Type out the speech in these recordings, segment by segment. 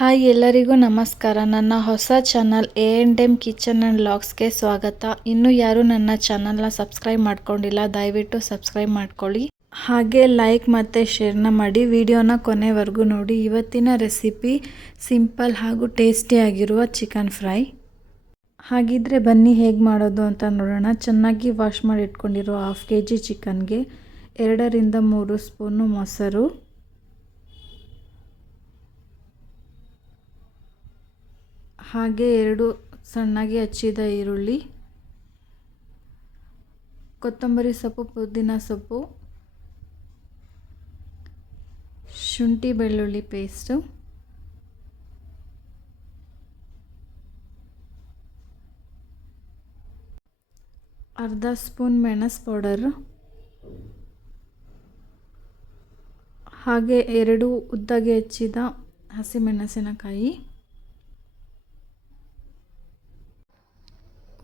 Hi ಎಲ್ಲರಿಗೂ ನಮಸ್ಕಾರ. ನನ್ನ ಹೊಸ ಚಾನಲ್ A&M ಕಿಚನ್ ಆ್ಯಂಡ್ ವ್ಲಾಗ್ಸ್ಗೆ ಸ್ವಾಗತ. ಇನ್ನೂ ಯಾರೂ ನನ್ನ ಚಾನಲ್ನ ಸಬ್ಸ್ಕ್ರೈಬ್ ಮಾಡ್ಕೊಂಡಿಲ್ಲ, ದಯವಿಟ್ಟು ಸಬ್ಸ್ಕ್ರೈಬ್ ಮಾಡ್ಕೊಳ್ಳಿ. ಹಾಗೆ ಲೈಕ್ ಮತ್ತು ಶೇರ್ನ ಮಾಡಿ, ವಿಡಿಯೋನ ಕೊನೆವರೆಗೂ ನೋಡಿ. ಇವತ್ತಿನ ರೆಸಿಪಿ ಸಿಂಪಲ್ ಹಾಗೂ ಟೇಸ್ಟಿಯಾಗಿರುವ ಚಿಕನ್ ಫ್ರೈ. ಹಾಗಿದ್ರೆ ಬನ್ನಿ ಹೇಗೆ ಮಾಡೋದು ಅಂತ ನೋಡೋಣ. ಚೆನ್ನಾಗಿ ವಾಶ್ ಮಾಡಿ ಇಟ್ಕೊಂಡಿರೋ 1/2 kg ಚಿಕನ್ಗೆ 2 ರಿಂದ 3 ಸ್ಪೂನು ಮೊಸರು, ಹಾಗೆ 2 ಸಣ್ಣಗೆ ಹೆಚ್ಚಿದ ಈರುಳ್ಳಿ, ಕೊತ್ತಂಬರಿ ಸೊಪ್ಪು, ಪುದೀನ ಸೊಪ್ಪು, ಶುಂಠಿ ಬೆಳ್ಳುಳ್ಳಿ ಪೇಸ್ಟು, ಅರ್ಧ ಸ್ಪೂನ್ ಮೆಣಸು ಪೌಡರು, ಹಾಗೆ 2 ಉದ್ದಗೆ ಹೆಚ್ಚಿದ ಹಸಿಮೆಣಸಿನಕಾಯಿ,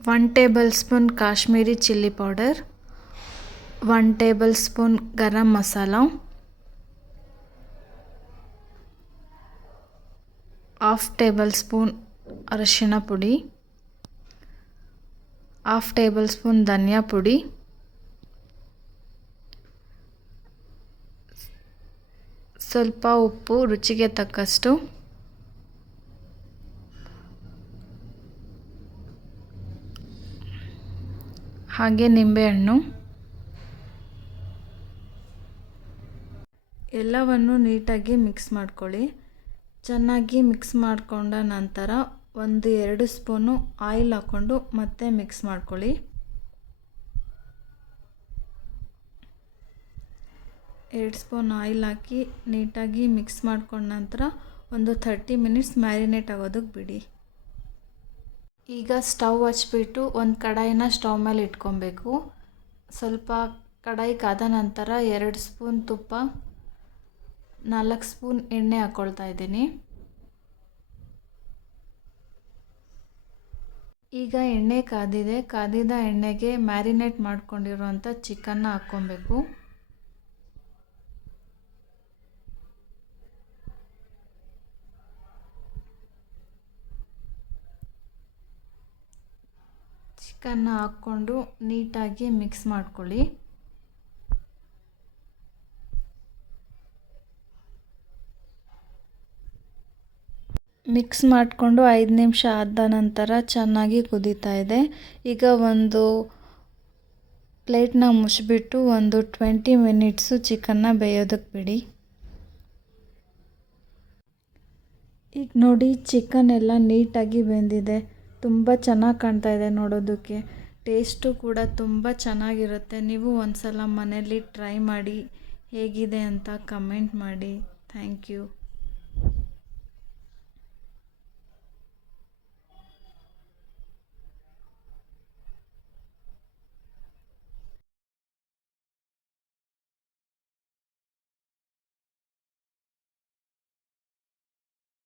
1 tablespoon Kashmiri chilli powder, 1 tablespoon garam masala, 1/2 tablespoon ಅರಿಶಿಣ ಪುಡಿ, 1/2 ಟೇಬಲ್ ಸ್ಪೂನ್ ಧನಿಯಾ ಪುಡಿ, ಸ್ವಲ್ಪ ಉಪ್ಪು ರುಚಿಗೆ ತಕ್ಕಷ್ಟು, ಹಾಗೆ ನಿಂಬೆಹಣ್ಣು. ಎಲ್ಲವನ್ನು ನೀಟಾಗಿ ಮಿಕ್ಸ್ ಮಾಡ್ಕೊಳ್ಳಿ. ಚೆನ್ನಾಗಿ ಮಿಕ್ಸ್ ಮಾಡಿಕೊಂಡ ನಂತರ 1-2 ಸ್ಪೂನು ಆಯಿಲ್ ಹಾಕ್ಕೊಂಡು ಮತ್ತೆ ಮಿಕ್ಸ್ ಮಾಡ್ಕೊಳ್ಳಿ. 2 ಸ್ಪೂನ್ ಆಯಿಲ್ ಹಾಕಿ ನೀಟಾಗಿ ಮಿಕ್ಸ್ ಮಾಡ್ಕೊಂಡ ನಂತರ ಒಂದು 30 ಮಿನಿಟ್ಸ್ ಮ್ಯಾರಿನೇಟ್ ಆಗೋದಕ್ಕೆ ಬಿಡಿ. ಈಗ ಸ್ಟವ್ ಹಚ್ಬಿಟ್ಟು ಒಂದು ಕಡಾಯಿನ ಸ್ಟವ್ ಮೇಲೆ ಇಟ್ಕೊಬೇಕು. ಸ್ವಲ್ಪ ಕಡಾಯಿ ಕಾದ ನಂತರ 2 ಸ್ಪೂನ್ ತುಪ್ಪ, 4 ಸ್ಪೂನ್ ಎಣ್ಣೆ ಹಾಕ್ಕೊಳ್ತಾ ಇದ್ದೀನಿ. ಈಗ ಎಣ್ಣೆ ಕಾದಿದೆ. ಕಾದಿದ ಎಣ್ಣೆಗೆ ಮ್ಯಾರಿನೇಟ್ ಮಾಡ್ಕೊಂಡಿರೋಂಥ ಚಿಕನ್ನ ಹಾಕ್ಕೊಬೇಕು. ಚಿಕನ್ನ ಹಾಕ್ಕೊಂಡು ನೀಟಾಗಿ ಮಿಕ್ಸ್ ಮಾಡ್ಕೊಳ್ಳಿ. ಮಿಕ್ಸ್ ಮಾಡಿಕೊಂಡು 5 ನಿಮಿಷ ಆದ ನಂತರ ಚೆನ್ನಾಗಿ ಕುದೀತಾ ಇದೆ. ಈಗ ಒಂದು ಪ್ಲೇಟ್ನ ಮುಚ್ಚಿಬಿಟ್ಟು ಒಂದು 20 ಮಿನಿಟ್ಸು ಚಿಕನ್ನ ಬೇಯೋದಕ್ಕೆ ಬಿಡಿ. ಈಗ ನೋಡಿ, ಚಿಕನ್ ಎಲ್ಲ ನೀಟಾಗಿ ಬೆಂದಿದೆ. ತುಂಬ ಚೆನ್ನಾಗಿ ಕಾಣ್ತಾ ಇದೆ ನೋಡೋದಕ್ಕೆ. ಟೇಸ್ಟು ಕೂಡ ತುಂಬ ಚೆನ್ನಾಗಿರುತ್ತೆ. ನೀವು ಒಂದು ಸಲ ಮನೇಲಿ ಟ್ರೈ ಮಾಡಿ, ಹೇಗಿದೆ ಅಂತ ಕಮೆಂಟ್ ಮಾಡಿ. Thank you.